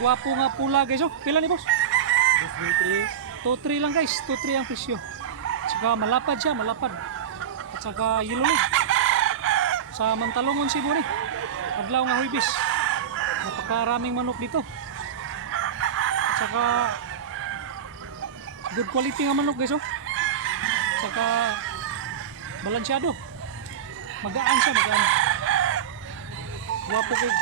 Napakagwapo nga pula guys. Oh, pila ni boss? 2-3 lang guys. 2-3 ang presyo. Saka malapad siya, malapad. At saka yellow leg. Sa Mantalongon Cebu ni. Adlaw nga Huwebes. Napakaraming manok dito. At saka good quality nga manok guys. Oh. At saka balansyado. Magaan siya, magaan. Gwapo kay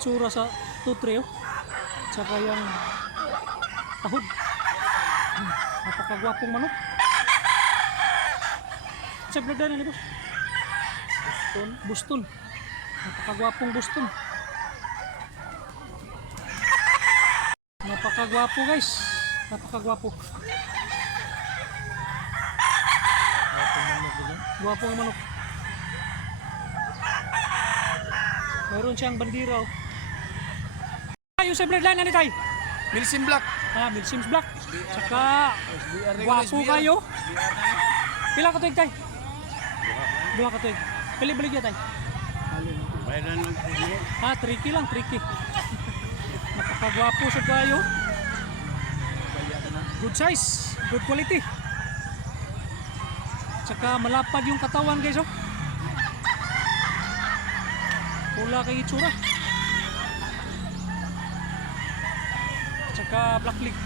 tsura sa 2-3 oh. At saka yung tahod. Napakagwapong manok. Sa blada na ni boss? Buston. Napakagwapong buston. Napakagwapo guys. Napakagwapo. Gwapo ang manok. Mayroon siyang bandira oh. Yung sa bloodline na tayo? Milsim Black. Milsims Black. Saka gwapo kayo. Pila ka tuig tayo? Dua ka tuig. Pili balik ya tayo? Bayaran lang. Tricky lang, tricky. Napakagwapo sa kayo. Good size, good quality. Saka malapad yung katawan guys oh. Pula kay itsura. Saka black leg.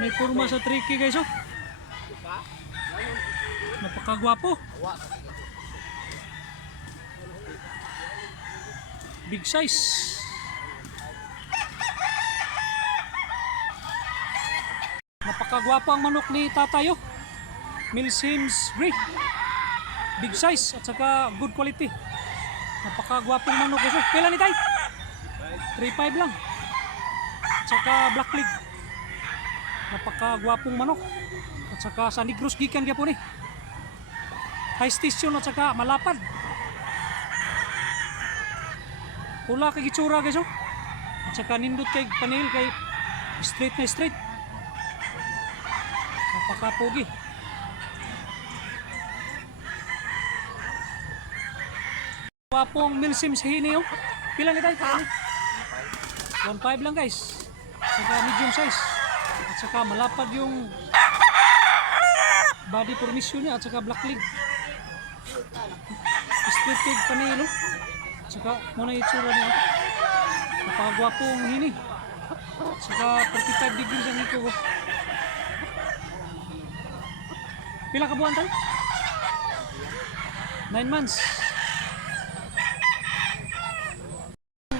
May kurma sa tricky guys oh. Napakagwapo. Big size. Napakagwapo ang manok ni Tatay oh. Milsims Grey. Big size at saka good quality. Napakagwapong manok guys oh. Kailan ni Tay? 3.5 lang. At saka black leg. Napakagwapong manok. At saka sa Negros gikan kaya po ni. High station at saka malapad. Pula kay gitsura guys oh. At saka nindot kay panil kay straight na straight. Napakapogi. Gwapong Milsims hini oh. Pila ni tayo? 1.5 lang guys. Saka medium size. At saka malapad yung body formation niya at saka black leg. Straight leg panilo. At saka muna yung itsura niya. Napakagwapong hini. At saka 45 degrees ang iko. Pila ka buwan tayo? 9 months.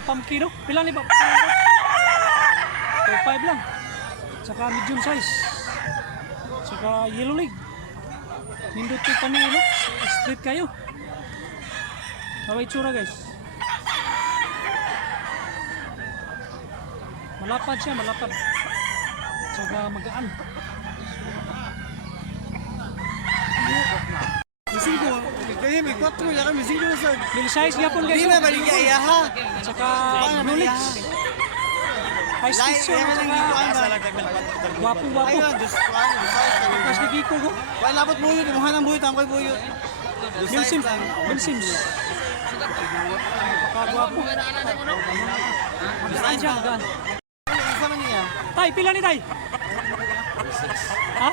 Pumpkin no? Pila ni ba? 2.5 lang. Saka medium size. Saka yellow leg. Nindot ko pa niyo no? Straight kayo. Haway tsura guys. Malapad siya, malapad. Saka magaan. Misigo. Kaya may 4 ya kan misigo na sa. Bill size yapon guys. Di na baligya iya ha. Saka blue legs. High station Wapo. Mas kikiko ko. Wala labot buyo, di mo hanang buyo, tangkoy buyo. Milsims. Pagwapo. Magaan siya, magaan. Isa man niya. Tay, pila ni Tay? Ha?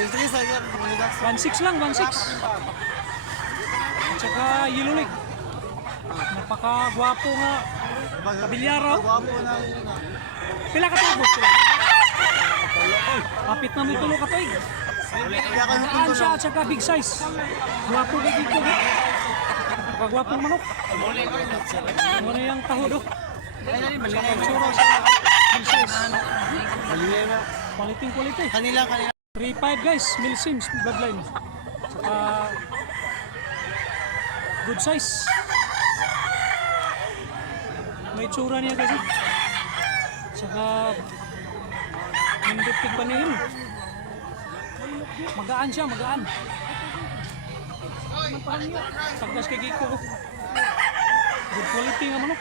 1.6 lang, 1.6. Tsaka yellow leg. Napakagwapo nga. Kabilyaraw. Pila ka tayo, boss? Kapit na mo tulo ka tayo. Magaan siya at saka big size. Gwapo ka dito. Napakagwapong manok. Muna yung tahod. Saka tsura sa big size. Quality. Kanila. 3.5 guys, Milsims bloodline. Saka good size. May tsura niya kasi. Saka hindi tigpanin. Magaan siya, magaan. Sagdas kay Giko. Good quality nga manok.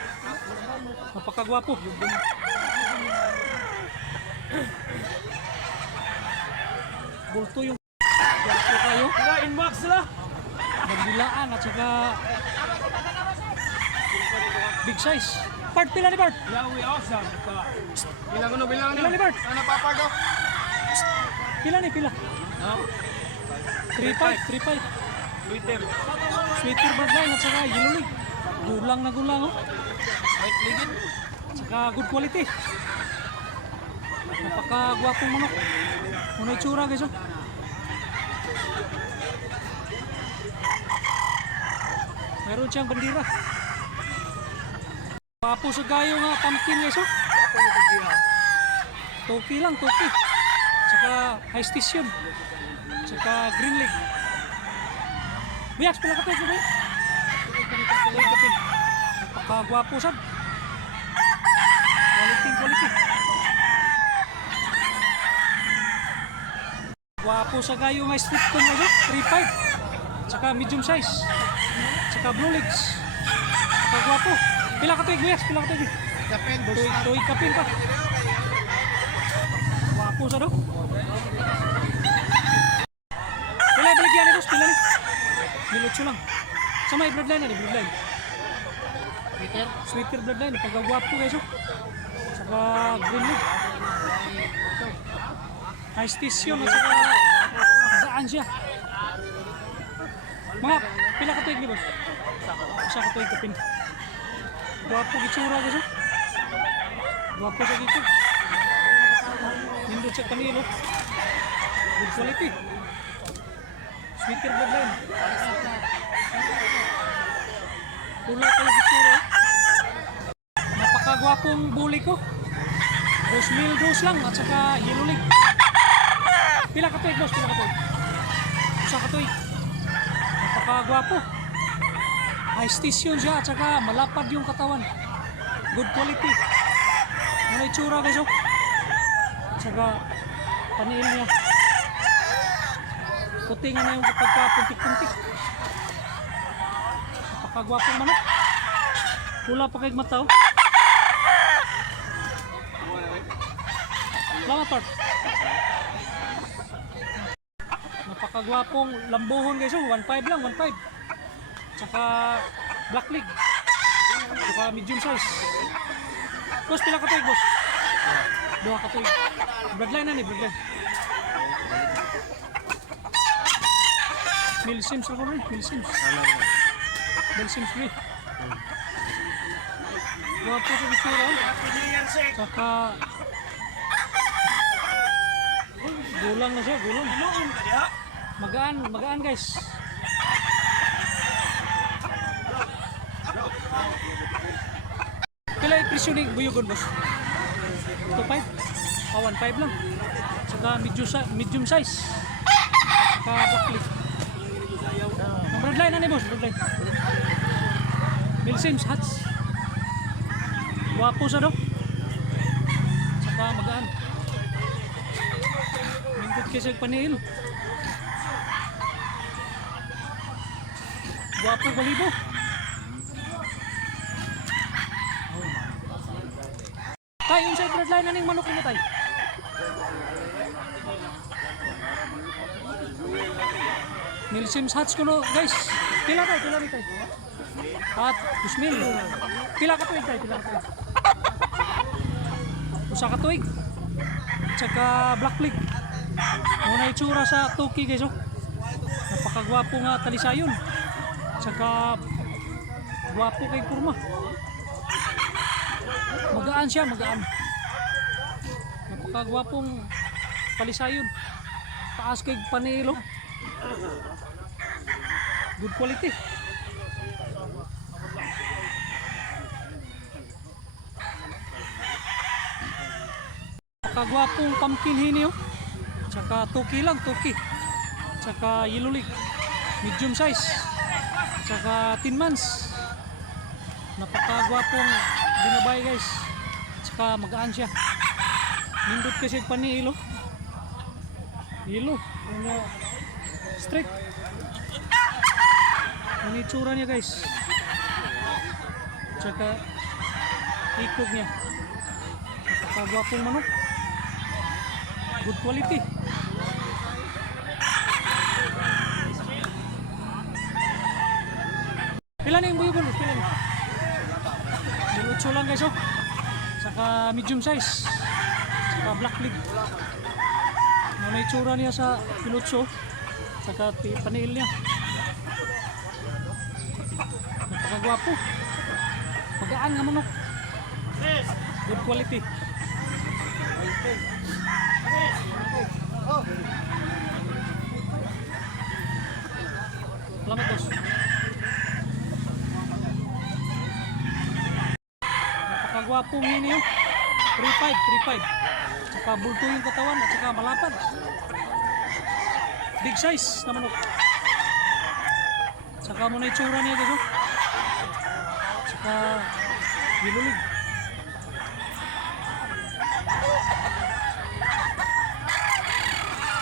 Napakagwapo. Bulto yung gwapo kayo. Inbox sila. Magbulaan at saka big size. Part, pila ni Bart? Yawi awesome. Bilang ano, bilang Pila ni Bart? Ano papago? Pila ni, pila? 3.5, 3.5. Twitter. Sweeter bloodline at saka yellow leg. Gulang na gulang oh. White ligid. At saka good quality. Napakagwapong manok. Muna itsura guys oh. Meron siyang bandira. Papo sa gayo nga pumpkin guys oh. Ako ni tagihan. Toki lang, toki. Saka high station. Saka green leg. Biyak, pala ka tayo ba? Napakagwapo sad. Quality, quality. Gwapo sa gayo nga street con guys oh. 3.5. Saka medium size. Saka blue legs. Saka gwapo. Pila ka tayo, biyak, pila ka tayo. Depend. Tuig kapin pa. Gwapo sa do. Pila baligyan ni boss, pila ni. Nilutso lang. Sa may bloodline na ni, bloodline. Sweeter bloodline, pagkagwapo guys oh. Saka green leg. High station at saka daan siya. Mga pila ka tuig ni boss? Isa ka tuig kapin. Gwapo gitsura guys oh. Gwapo sa dito. Nindot sa kanilo. Good quality. Sweeter bloodline. Pula kayo gitsura. Napakagwapong bully ko. 2,000 dos lang at saka yellow leg. Pila ka tuig boss? Pila ka tuig? Isa ka tuig. Napakagwapo. High station siya at saka malapad yung katawan. Good quality. Ano itsura guys oh. At saka paniil niya. Puti nga na yung pagka-puntik-puntik. Napakagwapong manok. Pula pa kayong mata oh. Salamat Part. Napakagwapong lambuhon guys oh. 1.5 lang, 1.5. Tsaka black leg. Tsaka medium size. Boss, pila ka tuig boss? Dua ka tuig. Bloodline na ni, bloodline. Milsims ako rin, Milsims. Milsims rin. Gwapo sa itsura oh. Tsaka gulang na siya, gulang. Magaan, magaan guys. Kailan yung presyo ni Buyogon boss? 2.5? 1.5 lang. Saka medium size. Saka black leg. Ang bloodline na ni boss, bloodline. Milsims hats. Gwapo sa do. Saka magaan. Mingkot kasi panil. Gwapo balibo. Tay, yung sa bloodline na ning manok mo tay. Milsims hats ko no guys. Pila tay, pila ni tay. At 2,000. Pila ka tuig tay, pila ka tuig. Usa ka tuig. Tsaka black leg. Muna itsura sa Toki guys oh. Napakagwapo nga talisayon. Tsaka gwapo kay kurma. Magaan siya, magaan. Napakagwapong palisayon. Taas kay panilo. Good quality. Napakagwapong pumpkin hini oh. Tsaka Toki lang, Toki. Tsaka yellow leg. Medium size. Tsaka 10 months. Napakagwapong binabay guys. Tsaka magaan siya. Nindot kasi panilo. Yellow. Straight. Ano itsura niya guys. Tsaka ikog niya. Napakagwapong manok. Good quality. guys oh. Saka medium size. Saka black leg. Ano na itsura niya sa pilotso. Saka paniil niya. Napakagwapo. Magaan nga manok. Good quality. Salamat boss. Napakagwapong yun yun. 3.5. Saka bulto yung katawan at saka malapad. Big size na manok. Saka mo na itsura niya dito. Saka gilulig.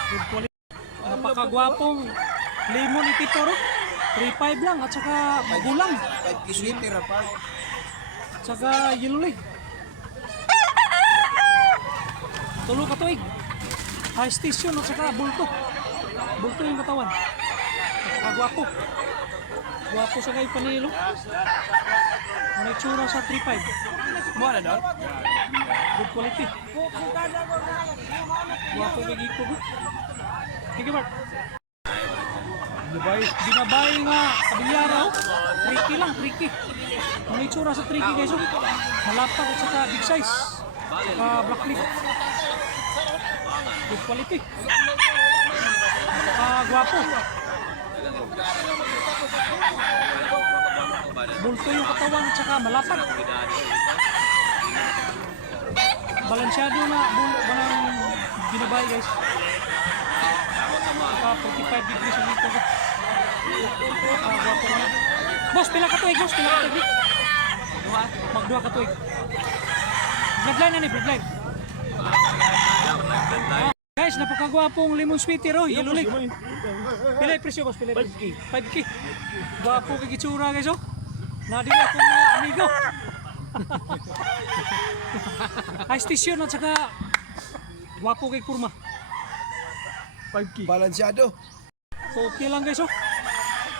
Good quality. Napakagwapong lemon ititoro. 3.5 lang at saka magulang. 5 kiswiti rapag. At saka gilulig. Tulo ka tuig. High station at saka bulto. Bulto yung katawan. Napakagwapo. Gwapo sa kayo panilo. Ano itsura sa 3.5. Mo na doon? Good quality. Gwapo kay Giko. Sige Bart. Binabay nga kabilyara oh. Tricky lang, tricky. Ano itsura sa tricky guys oh. Malapad at saka big size. Saka black lip. Good quality. Gwapo. Bulto yung katawan at saka malapad. Balansyado na banang binabay guys. Saka 45 degrees ang ito. Gwapo naman. Boss, pila ka tuig boss? Pila ka tuig? Magduha ka tuig. Bloodline na ni, bloodline. Guys, napakagwapong lemon sweeter oh, yellow leg. Pila yung presyo boss? Pila yung presyo? 5K. Gwapo kay Gitsura guys oh. Nadila akong mga amigo. High station at saka gwapo kay kurma. 5K. Balansyado. Okay lang guys oh.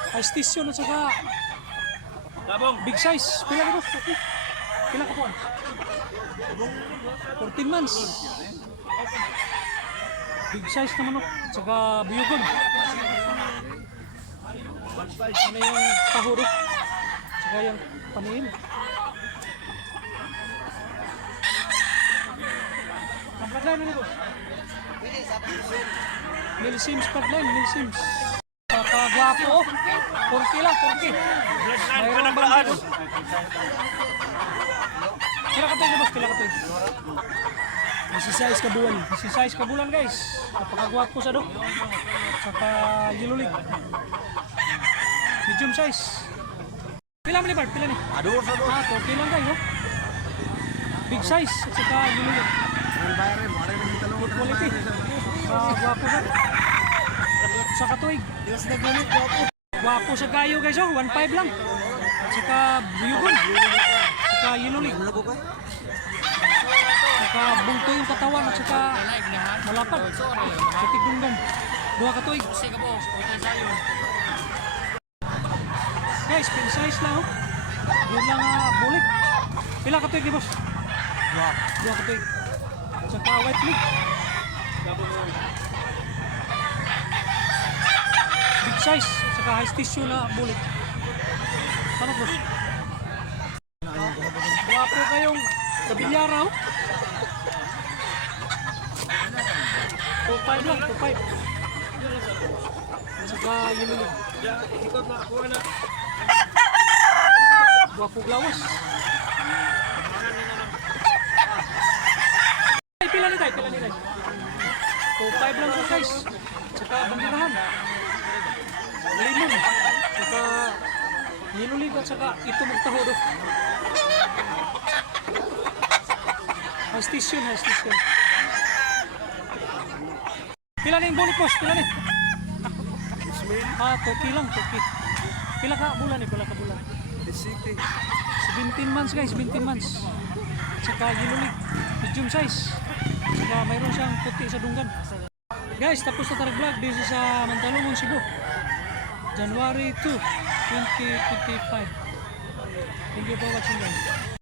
High station at saka big size. Pila ka boss? Okay. Pila ka po? 14 months. Big size na manok. At saka biyugon. Ano yung tahuro? At saka yung paniin. Ang bloodline na nito? Milsims bloodline, Milsims. Napakagwapo oh. 40 lang, 40. Mayroon bang dito? Kila ka tayo na boss, kila ka tayo. 16 kabulan. 16 kabulan guys. Napakagwapo sa do. Saka yellow leg. Medium size. Pila mo ni Bart? Pila ni? Aduh sa doon. 40 lang guys oh. Big size at saka yellow leg. Good quality. Gwapo sa do. Sa katuig. Tilas na gunit, gwapo. Gwapo sa gayo guys oh. 1.5 lang. At saka buyugon. Saka yellow leg. Saka bulto yung katawan at saka malapad. Sa tigunggan. Duha ka tuig. Guys, pin size lang oh. Yun lang bulik. Pila ka tuig di boss? Duha ka tuig. Saka white leg. Big size. Saka high tissue na bulik. Ano boss? Gwapo kayong kabilyara oh. 2.5 lang, 2.5. Saka yun ulit. Gwapo glawas. Ay, pila ni tayo, pila ni tayo. 2.5 lang po guys. Saka bandirahan. Limon. Saka nilulig at saka ito magtahodo. High station, high station. Pila na yung bulik boss? Pila na yung? Toki lang, toki. Pila ka bulan eh, pila ka bulan. 17 months guys, 17 months. Saka gilulig, medium size. Saka mayroon siyang puti sa dunggan. Guys, tapos na tarag vlog dito sa Mantalungon, Cebu. January 2, 2025. Thank you for watching guys.